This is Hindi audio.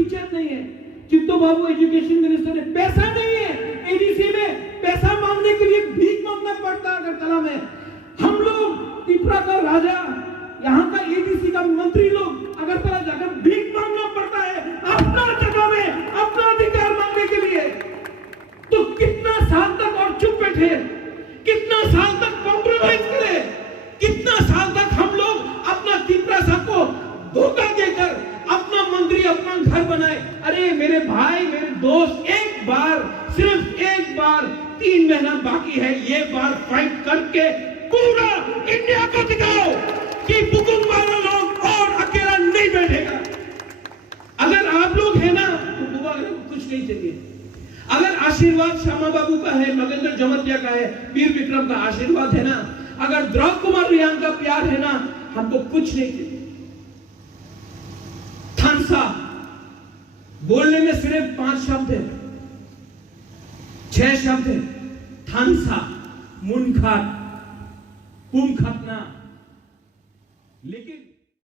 टीचर नहीं है। चित्तो बाबू एजुकेशन मिनिस्टर है, पैसा नहीं है एडीसी में, पैसा मांगने के लिए भीख मांगना पड़ता अगरतला में। हम लोग त्रिपुरा का राजा, यहाँ का एडीसी का मंत्री लोग अगरतला जाकर भीख मांगना पड़ता है अपना जगह में, अपना अधिकार मांगने के लिए। तो कितना साल तक और चुप बैठे, कितना साल तक कॉम्प्रोमाइज करे, कितना साल तक हम लोग अपना त्रिपुरा साहब को धोखा देकर अपना मंत्री अपना घर बनाए। अरे मेरे भाई, मेरे दोस्त, एक बार, सिर्फ एक बार, 3 महीना बाकी है, ये बार फाइट करके पूरा इंडिया को दिखाओ कि बुकुम वाला लोग और अकेला नहीं बैठेगा। अगर आप लोग है ना तो बुआ को कुछ नहीं चाहिए। अगर आशीर्वाद श्यामा बाबू का है, नगेंद्र जमतिया का है, वीर विक्रम का आशीर्वाद है ना, अगर द्रौपदी कुमार रियांग का प्यार है ना, हमको कुछ नहीं चाहिए। थानसा बोलने में सिर्फ 5 शब्द है, 6 शब्द है। थानसा, मुनखात, पुम खतना, लेकिन